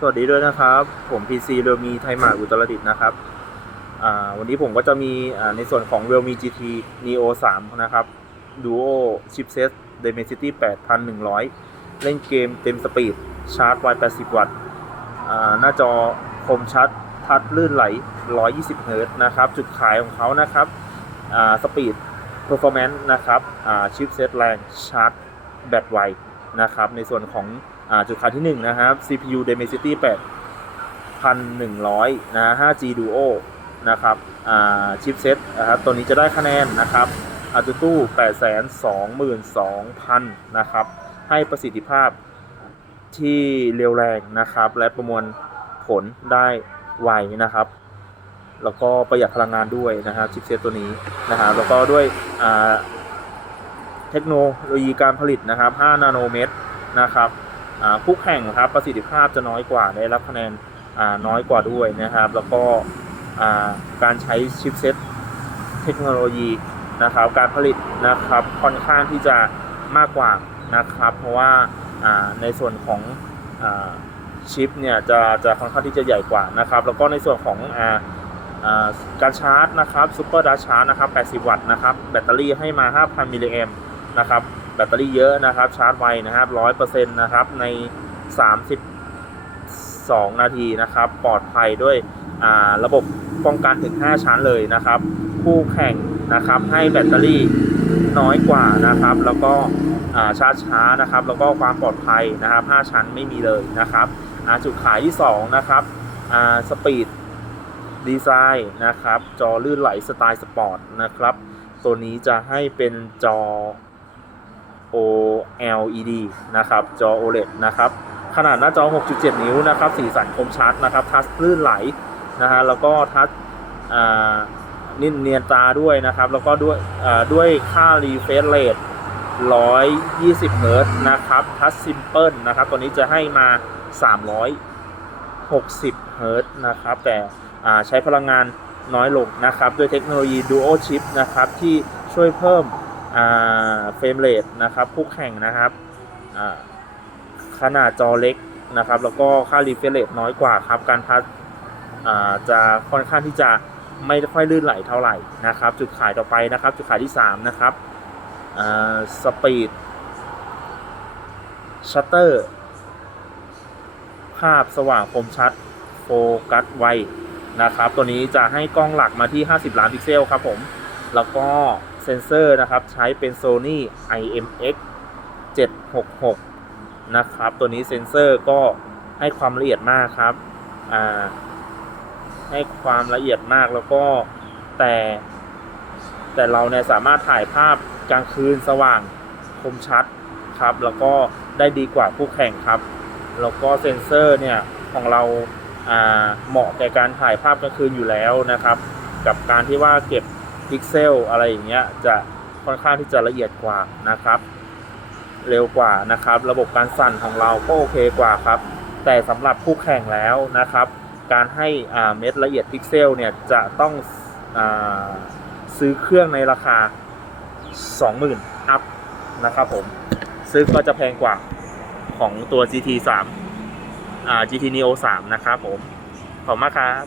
สวัสดีด้วยนะครับ ผม PC เรียวมีไทยมาอุตรดิตนะครับ วันนี้ผมก็จะมีในส่วนของ Realme GT Neo 3 นะครับ Duo Chipset Dimensity 8100 เล่นเกมเต็มสปีด ชาร์จไว80 วัตต์หน้าจอคมชัด ทัดลื่นไหล 120 เฮิรตนะครับ จุดขายของเขานะครับสปีด performance นะครับชิปเซตแรง ชาร์จ แบตไวนะครับ ในส่วนของ จุดขายที่ 1 นะครับ CPU Dimensity 8100 นะ 5G Duo นะครับอ่าชิปเซ็ตนะครับ ตัวนี้จะได้คะแนนนะครับ AnTuTu 822,000 นะครับ ให้ประสิทธิภาพที่เร็วแรงนะครับ และประมวลผลได้ไวนะครับ แล้วก็ประหยัดพลังงานด้วยนะครับชิปเซตตัวนี้นะครับแล้วก็ด้วยเทคโนโลยีการผลิตนะครับ 5 นาโนเมตรนะครับ คู่แข่งครับประสิทธิภาพจะน้อยกว่าได้รับคะแนนน้อยกว่าด้วยนะครับ แล้วก็การใช้ชิปเซตเทคโนโลยีนะครับการผลิตนะครับค่อนข้างที่จะมากกว่านะครับ เพราะว่าในส่วนของอชิปเนี่ยจะจะค่อนข้างที่จะใหญ่กว่านะครับ แล้วก็ในส่วนของออการชาร์จนะครับซูเปอร์ดาชาร์จนะครับ 80 วัตต์นะครับ แบตเตอรี่ให้มา 5,000 มิลลิแอมป์นะครับ แบตเตอรี่เยอะนะครับ ชาร์จไวนะครับ100%นต์นะครับ ใน32นาทีนะครับ ปลอดภัยด้วยระบบป้องกันถึง 5 ชั้นเลยนะครับ คู่แข่งนะครับให้แบตเตอรี่น้อยกว่านะครับ แล้วก็ชาร์จช้านะครับ แล้วก็ความปลอดภัยนะครับ 5 ชั้นไม่มีเลยนะครับจุดขายที่ 2 นะครับสปีดดีไซน์นะครับ จอลื่นไหลสไตล์สปอร์ตนะครับ ตัวนี้จะให้เป็นจอ OLED นะครับจอ OLED นะครับขนาดหน้าจอ 6.7 นิ้วนะครับสีสันคมชัดนะครับทัชลื่นไหลนะฮะแล้วก็ทัชนิ่เนียนตาด้วยนะครับ แล้วก็ด้วยด้วยค่า refresh rate 120เฮิร์ตนะครับทัชซิมเพิลนะครับตัวนี้จะให้มา 360เฮิร์ตนะครับแต่ใช้พลังงานน้อยลงนะครับ ด้วยเทคโนโลยี Duo Chip นะครับที่ช่วยเพิ่ม เฟรมเรทนะครับคู่แข่งนะครับขนาดจอเล็กนะครับ แล้วก็ค่า refresh rate น้อยกว่าครับ การพัดจะค่อนข้างที่จะไม่ค่อยลื่นไหลเท่าไหร่นะครับ จุดขายต่อไปนะครับ จุดขายที่ 3 นะครับสปีดชัตเตอร์ ภาพสว่างคมชัด โฟกัสไวนะครับ ตัวนี้จะให้กล้องหลักมาที่ 50 ล้านพิกเซลครับผม แล้วก็ เซนเซอร์นะครับ ใช้เป็น Sony IMX 766 นะครับ ตัวนี้เซนเซอร์ก็ให้ความละเอียดมากครับให้ความละเอียดมากแล้วก็แต่ แต่เราเนี่ยสามารถถ่ายภาพกลางคืนสว่างคมชัดครับ แล้วก็ได้ดีกว่าคู่แข่งครับ แล้วก็เซนเซอร์เนี่ยของเราเหมาะแก่การถ่ายภาพกลางคืนอยู่แล้วนะครับ กับการที่ว่าเก็บ พิกเซลอะไรอย่างเงี้ยจะค่อนข้างที่จะละเอียดกว่านะครับ เร็วกว่านะครับ ระบบการสั่นของเราก็โอเคกว่าครับ แต่สำหรับคู่แข่งแล้วนะครับ การให้เม็ดละเอียดพิกเซลเนี่ยจะต้องอซื้อเครื่องในราคา 20,000อัพนะครับผมซึ่งก็จะแพงกว่าของตัว GT 3อ่า GT Neo 3 นะครับผม ขอบคุณมากครับ